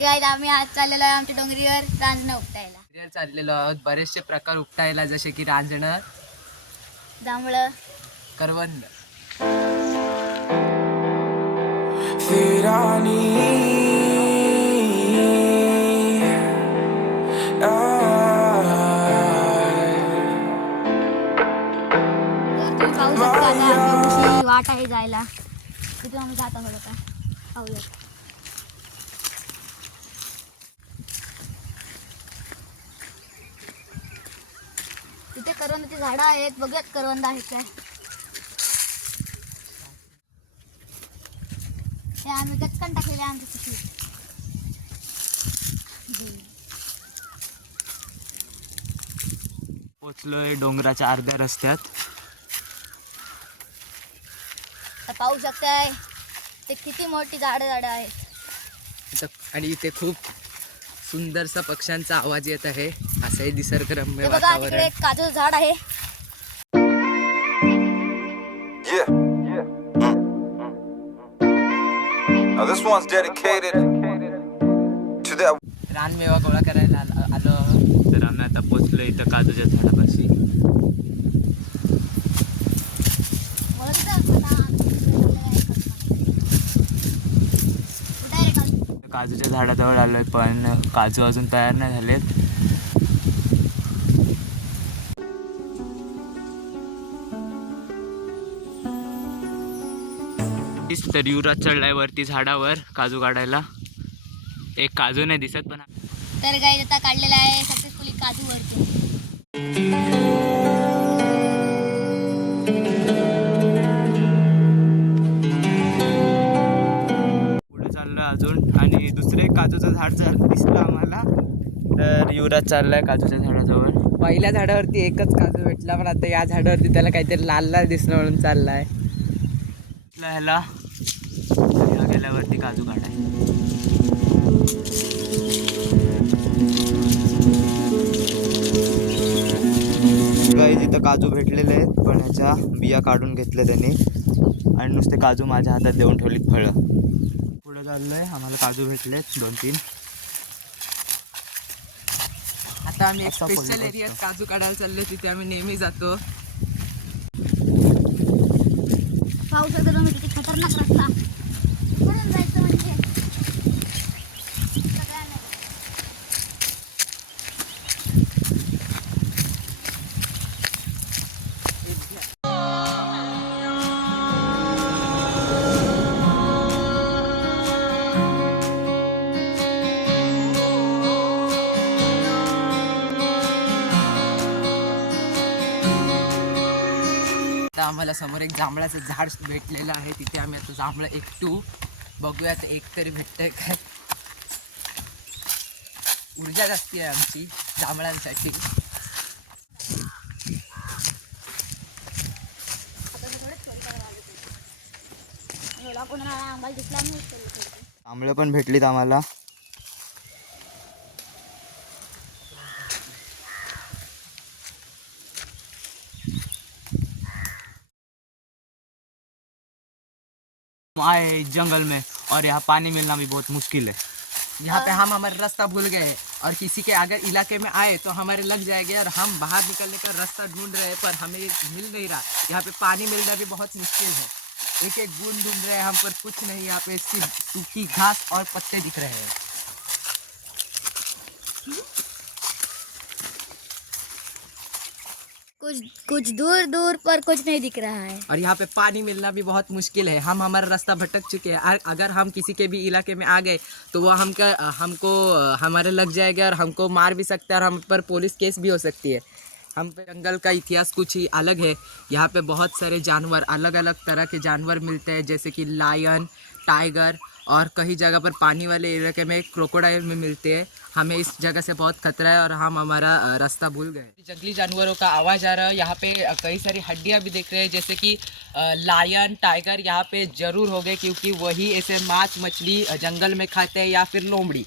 Guys आम्ही आज चाललेलो आहे आमच्या डोंगरीवर रांजणं उपटायला. चाललेलो आहोत. बरेचसे प्रकार उपटायला, जसे की रांजणं, जांभळं, करवंद. तुम्ही पाहू शकता आता आमची वाट आहे जायला. तिथून आम्ही जात आहोत आता. पाहूया. तिथे करवंदाची झाडं आहेत. बघूयात करवंद आहेत काय. हे आम्ही कचकन टाकलेले आमच्या पिशवीत. पोचलोय डोंगराच्या अर्ध्या रस्त्यात. आता पाहू शकताय ते किती मोठी झाडं आहेत. आणि इथे खूप सुंदरसा पक्ष्यांचा आवाज येत आहे. असंही निसर्गरम्य हे बघा तिकडे वातावरण. एक काजूचं झाड आहे. Now this one's dedicated to that. Ranmeva गोळा करायला आलो. तर आम्ही आता पोचलो इथं काजूच्या झाडापाशी. मला तिथं काजूच्या झाडाजवळ आलोय, पण काजू अजून तयार नाही झालेत. तर युवराज चढलाय वरती झाडावर काजू काढायला. एक काजू नाही दिसत, पण तर गाईज आता काढलेला आहे सक्सेसफुली काजू वरती. पुढे चाललोय अजून, आणि दुसरे काजूचं झाड दिसलं आम्हाला. तर युवराज चाललाय काजूच्या झाडाजवळ. पहिल्या झाडावरती एकच काजू भेटला, पण आता या झाडावरती त्याला काहीतरी लाल लाल दिसणं म्हणून चाललाय. ह्याला गेल्यावरती काजू काढाय. काही इथं काजू भेटलेले आहेत, पण ह्याच्या बिया काढून घेतल्या त्यांनी आणि नुसते काजू माझ्या हातात देऊन ठेवलीत फळं. पुढे चाललोय, आम्हाला काजू भेटलेत 2-3. आता आम्ही एक स्पेशल एरियात काजू काढायला चाललोय, तिथे आम्ही नेहमी जातो. पाहू शकता तुम्ही किती खतरनाक रस्ता. कुठून जायचं म्हणजे सगळ्यांना. आम्हाला समोर एक जांभळाचं झाड भेटलेलं आहे. तिथे आम्ही आता जांभळं एकटू बघूयात, एक तरी भेटतंय काय. ऊर्जा जास्ती आहे आमची जांभळांसाठी. जांभळं पण भेटलीत आम्हाला. आए जंगल में, और यहाँ पानी मिलना भी बहुत मुश्किल है. यहाँ पे हम हमारा रास्ता भूल गए, और किसी के अगर इलाके में आए तो हमारे लग जाएंगे, और हम बाहर निकलने का रास्ता ढूंढ रहे हैं पर हमें मिल नहीं रहा. यहाँ पे पानी मिलना भी बहुत मुश्किल है. एक एक बूंद ढूंढ रहे हैं हम, पर कुछ नहीं. यहाँ पे सिर्फ सूखी घास और पत्ते दिख रहे हैं. कुछ दूर दूर पर कुछ नहीं दिख रहा है. और यहाँ पे पानी मिलना भी बहुत मुश्किल है. हम हमारा रास्ता भटक चुके हैं. अगर हम किसी के भी इलाके में आ गए तो वो हमको हमारे लग जाएगा, और हमको मार भी सकता है, और हम पर पुलिस केस भी हो सकती है. हम पे जंगल का इतिहास कुछ ही अलग है. यहाँ पे बहुत सारे जानवर, अलग अलग तरह के जानवर मिलते हैं, जैसे कि लायन, टाइगर, और कई जगह पर पानी वाले इलाके में क्रोकोडाइल में मिलते हैं. हमें इस जगह से बहुत खतरा है, और हम हमारा रास्ता भूल गए. जंगली जानवरों का आवाज़ आ रहा है. यहाँ पे कई सारी हड्डियाँ भी दिख रही है, जैसे कि लायन, टाइगर यहाँ पे ज़रूर हो गए, क्योंकि वही ऐसे मांस मछली जंगल में खाते हैं, या फिर लोमड़ी.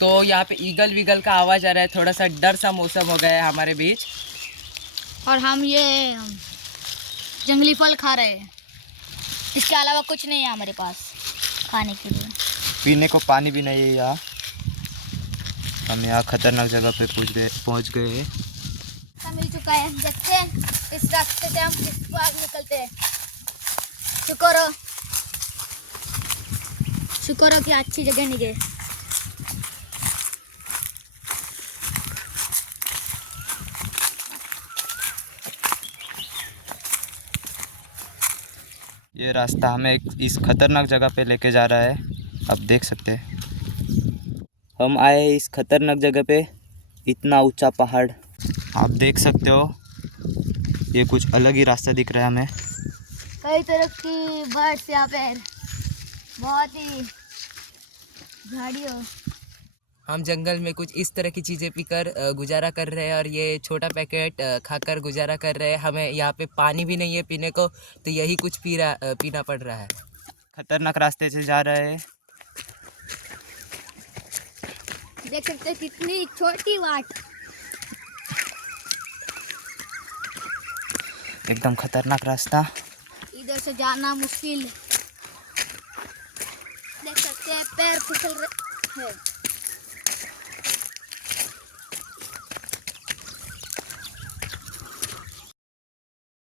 तो यहाँ पे ईगल वीगल का आवाज़ आ रहा है. थोड़ा सा डर सा मौसम हो गया है हमारे बीच. और हम ये जंगली फल खा रहे हैं. इसके अलावा कुछ नहीं है हमारे पास खाने के लिए. पीने को पानी भी नहीं है यहाँ. हम यहाँ खतरनाक जगह पे पहुँच गए हैं। रास्ता मिल चुका है, देखते हैं इस रास्ते से हम किस पार निकलते हैं। शुक्र हो कि अच्छी जगह नहीं गए। ये रास्ता हमें इस खतरनाक जगह पे लेके जा रहा है, आप देख सकते हैं। हम आए हैं इस खतरनाक जगह पे, इतना ऊंचा पहाड़ आप देख सकते हो। ये कुछ अलग ही रास्ता दिख रहा है हमें। कई तरह की बर्ड्स यहाँ पे, बहुत ही झाड़ियों। हम जंगल में कुछ इस तरह की चीज़ें पीकर गुजारा कर रहे हैं और ये छोटा पैकेट खाकर गुजारा कर रहे हैं। हमें यहाँ पे पानी भी नहीं है पीने को, तो यही कुछ पीना पड़ रहा है। खतरनाक रास्ते से जा रहे हैं। देख सकते हैं कितनी छोटी वाट, एकदम खतरनाक रास्ता। इधर से जाना मुश्किल। देख सकते हैं पैर फिसल रहे हैं।